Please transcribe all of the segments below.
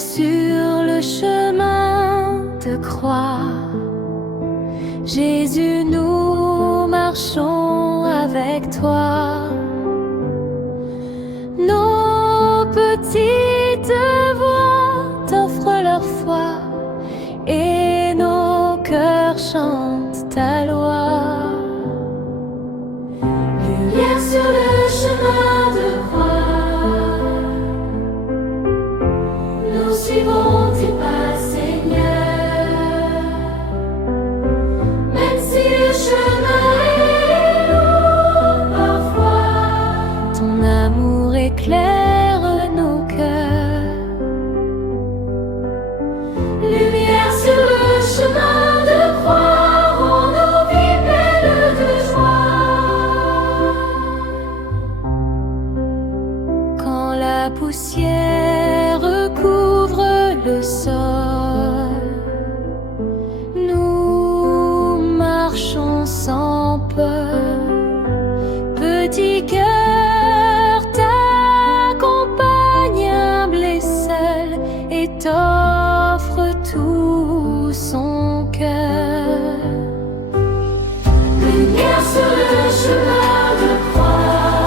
sur le chemin de croix. Jésus, nous marchons avec toi. Nos petites voix t'offrent leur foi et nos cœurs chantent ta loi. Lumière sur le chemin de croix, nous suivons tes pas, Seigneur. Même si le chemin est lourd parfois, ton amour éclaire nos cœurs. Lumière sur le chemin de croix, rend nos vies pleines de joie. Quand la poussière couvre le sol, nous marchons sans peur. Petit cœur t'accompagne humble et seul et t'offre tout son cœur. Lumière sur le chemin de croix,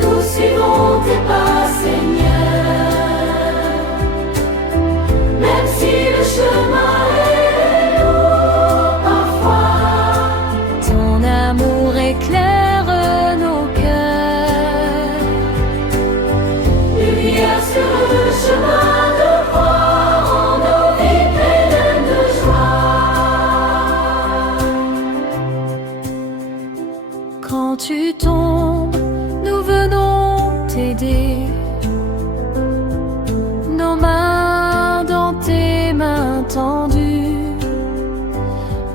nous suivons tes pas, Seigneur. Même si le chemin est lourd parfois, ton amour éclaire nos cœurs. Lumière sur le chemin de croix, rend nos vies pleines de joie. Quand tu tombes, nous venons t'aider. Nos mains dans tes mains tendues.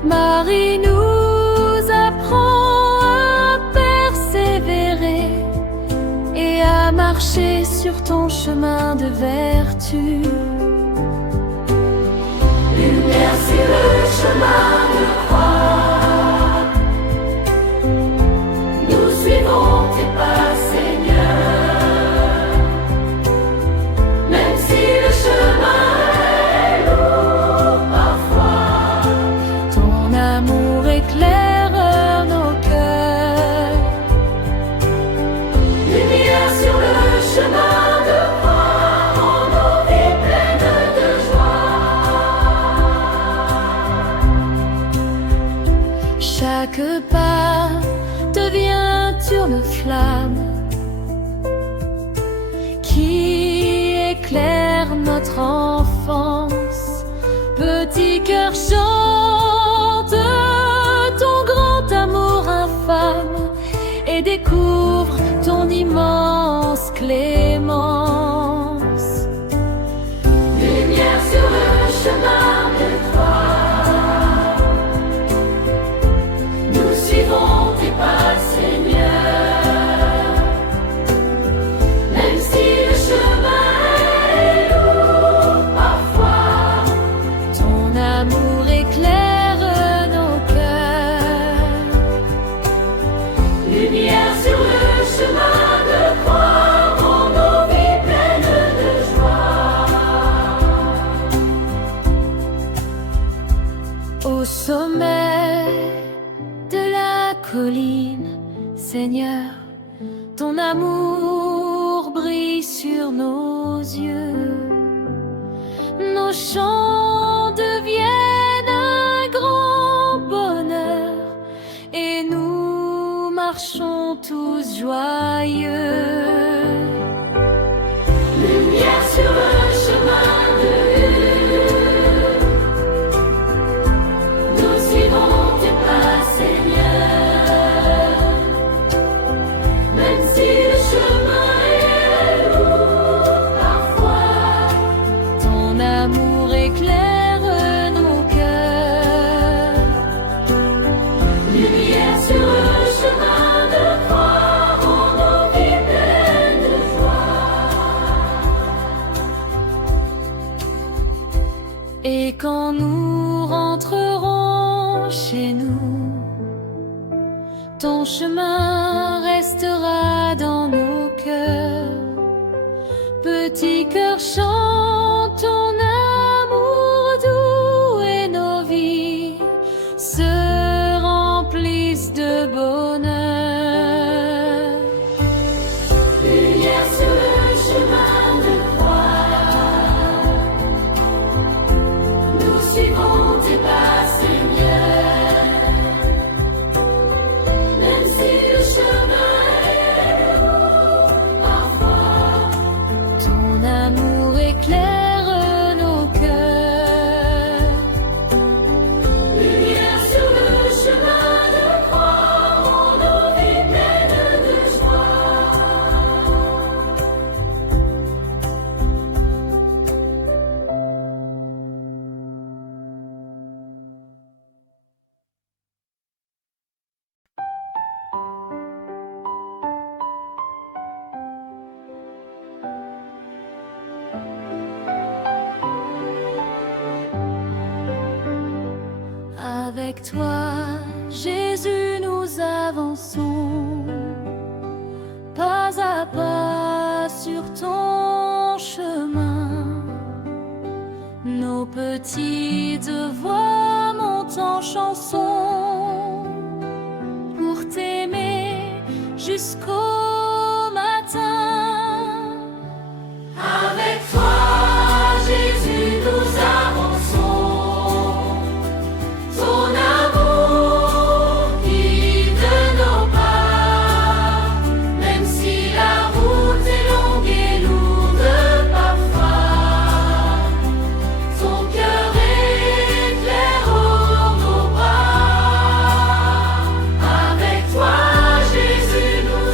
Marie nous apprend à persévérer et à marcher sur ton chemin de vertu. Lumière sur le chemin de croix, nous suivons tes pas, Seigneur. Même si le chemin est lourd parfois, ton amour éclaire nos cœurs. Lumière sur le chemin de croix, rend nos vies pleines de joie. Chaque pas devient une flamme qui éclaire notre enfance. Petit cœur chante ton grand amour infâme et découvre ton immense clémence. Lumière sur le chemin de croix, nous suivons tes pas, Seigneur. Même si le chemin est lourd parfois, ton amour éclaire nos cœurs. Lumière sur le chemin de croix, rend nos vies pleines de joie. Au sommet de la colline, Seigneur, ton amour brille sur nos yeux. Nos chants deviennent un grand bonheur et nous marchons tous joyeux. Lumière sur le chemin nous suivons tes pas, Seigneur. Même si le chemin est lourd parfois, ton amour éclaire nos cœurs. Lumière sur le chemin de croix, rend nos vies pleines de joie. Et quand nous rentrerons chez nous, ton chemin restera dans nos cœurs. petits cœurs chantent ton amour doux et nos vies se remplissent de bonheur. Lumière sur le chemin de croix, nous suivons tes pas, Seigneur. Même si le chemin est lourd, parfois, ton amour éclaire nos cœurs. Lumière sur le chemin de croix, rend nos vies pleines de joie. Avec toi, Jésus, nous avançons pas à pas sur ton chemin. Nos petits devoirs montent en chanson pour t'aimer jusqu'au matin. Avec toi, Jésus, nous avançons. Ton amour guide nos pas, même si la route est longue et lourde parfois. Ton cœur éclaire nos bras. Avec toi, Jésus, nous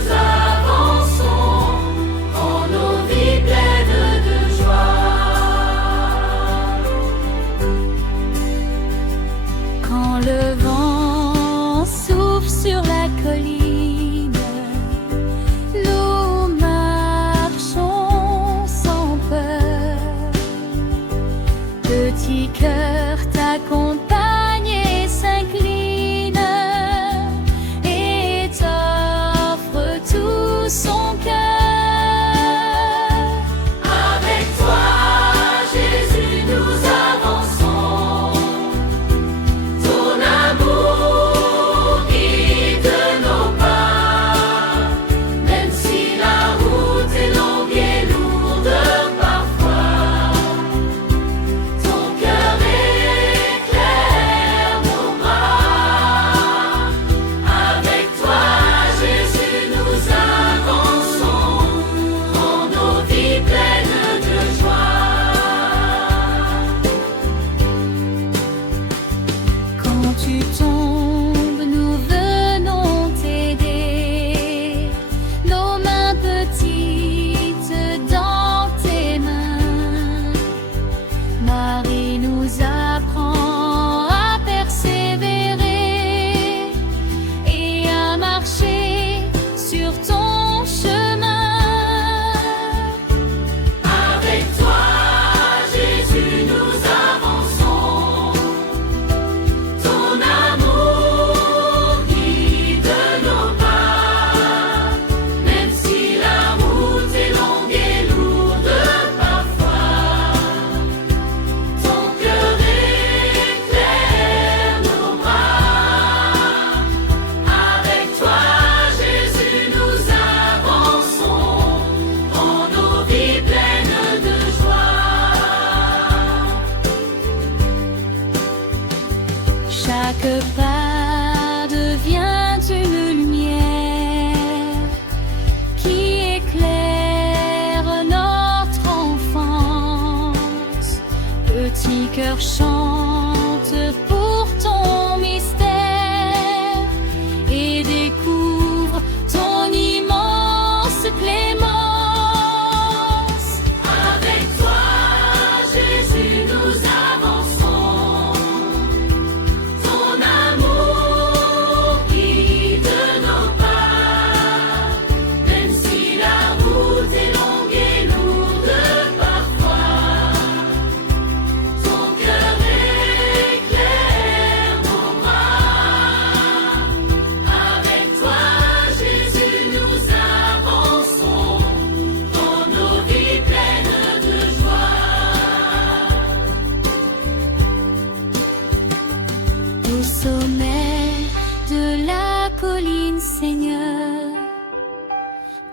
collines, Seigneur.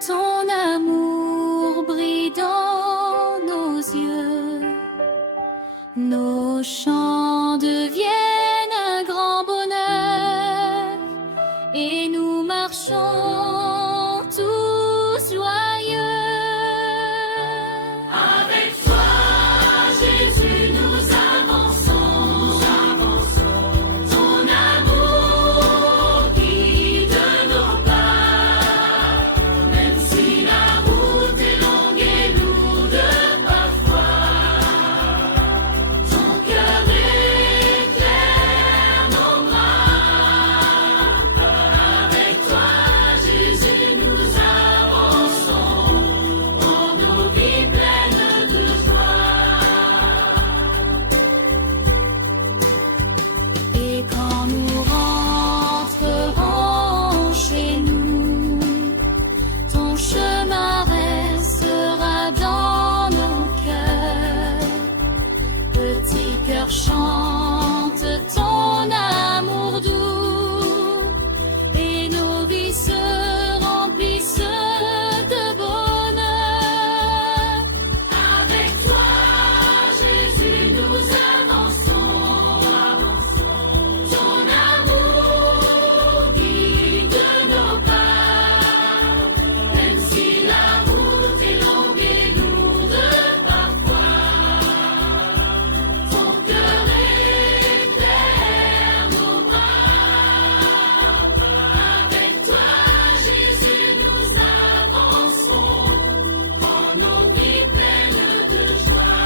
Ton amour brille dans nos yeux. Nos chants deviennent un grand bonheur et nous marchons tous joyeux. Avec toi, Jésus, nous avançons, avançons. Ton amour guide nos pas, même si la route est longue et lourde parfois. Ton cœur éclaire nos bras. Avec toi, Jésus, nous avançons dans nos vies pleines de joie. Et quand nous rentrerons chez nous, ton chemin restera dans nos cœurs. Petit cœur chante ton amour doux et nos vies se remplissent de bonheur. Avec toi, Jésus, nous avançons, avançons. Ton amour guide nos pas, même si la route est longue et lourde parfois. Ton cœur éclaire nos bras. Avec toi, Jésus, nous avançons dans nos vies pleines de joie.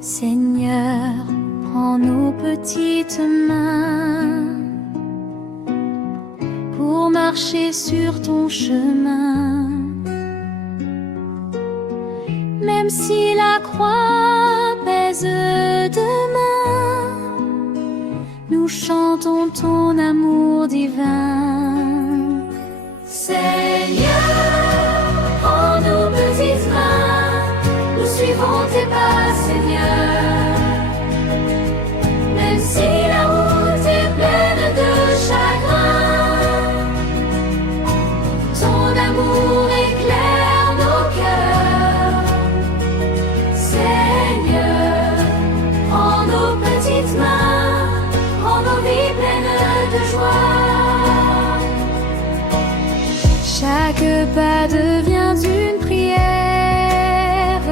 Seigneur, prends nos petites mains pour marcher sur ton chemin. Même si la croix pèse demain, nous chantons ton amour divin. Seigneur, prends nos petites mains, nous suivons tes pas, Seigneur. Même si la route est pleine de chagrin, ton amour éclaire nos cœurs. Seigneur, prends nos petites mains, rends nos vies pleines de joie. Chaque pas devient une prière.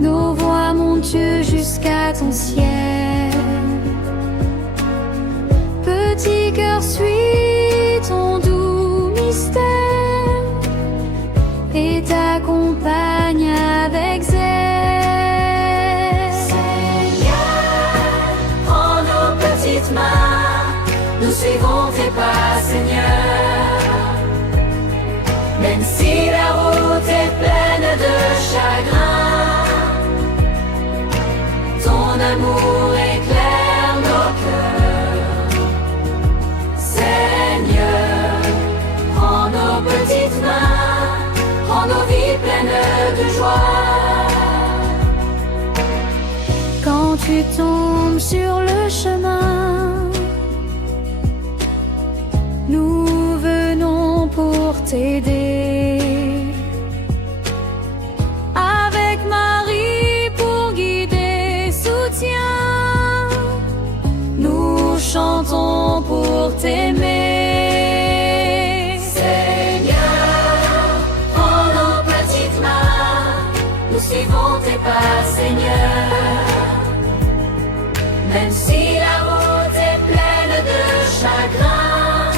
Nos voix montent Dieu jusqu'à ton ciel. Petit cœur, suis ton doux mystère et t'accompagne avec zèle. Seigneur, prends nos petites mains, nous suivons tes pas, Seigneur. Même si la route est pleine de chagrin, ton amour éclaire nos cœurs. Seigneur, prends nos petites mains, rends nos vies pleines de joie. Quand tu tombes sur le chemin, nous venons pour t'aider. Avec Marie pour guider, soutien, nous chantons pour t'aimer. Seigneur, prends nos petites mains, nous suivons tes pas, Seigneur. Même si la route est pleine de chagrin,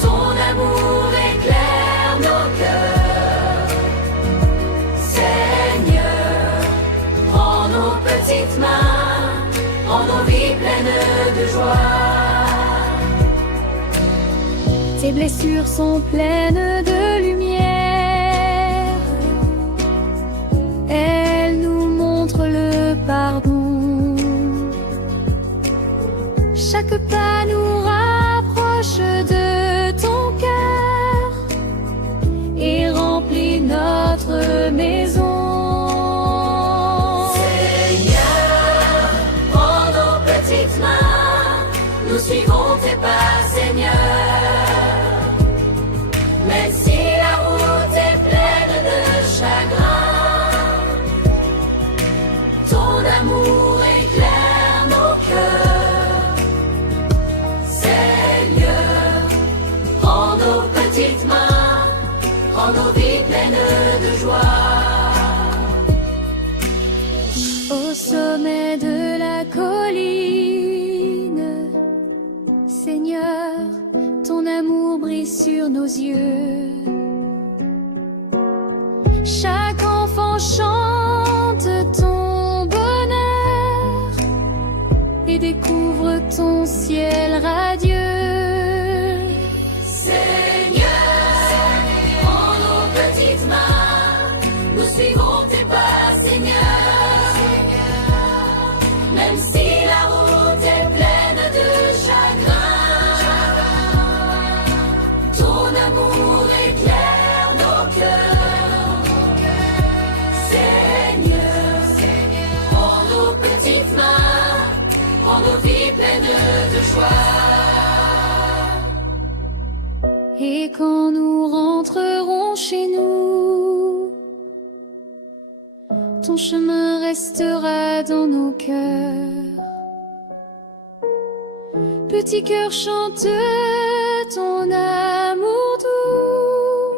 ton amour éclaire nos cœurs. Seigneur, prends nos petites mains, rends nos vies pleines de joie. Tes blessures sont pleines de lumière, pardon. Chaque pas nous rapproche de ton cœur et remplit notre maison. Seigneur, prends nos petites mains, nous suivons tes pas, Seigneur. Même si la route est pleine de chagrin, ton amour éclaire nos cœurs. Seigneur, prends nos petites mains, rends nos vies pleines de joie. Au sommet de la colline, Seigneur, ton amour brille sur nos yeux. Chaque enfant chante ton bonheur et découvre ton ciel radieux. Seigneur, prends nos petites mains, nous suivons tes pas, Seigneur. Même si la route est pleine de chagrin, ton amour éclaire nos cœurs. Seigneur, prends nos petites mains, rends nos vies pleines de joie. Et quand nous rentrerons chez nous, ton chemin restera dans nos cœurs. Petit cœur chante ton amour doux,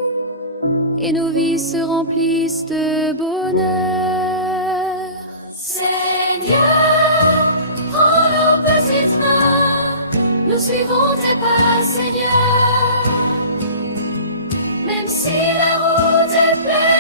et nos vies se remplissent de bonheur. Seigneur, prends nos petites mains, nous suivons tes pas, Seigneur. Même si la route est pleine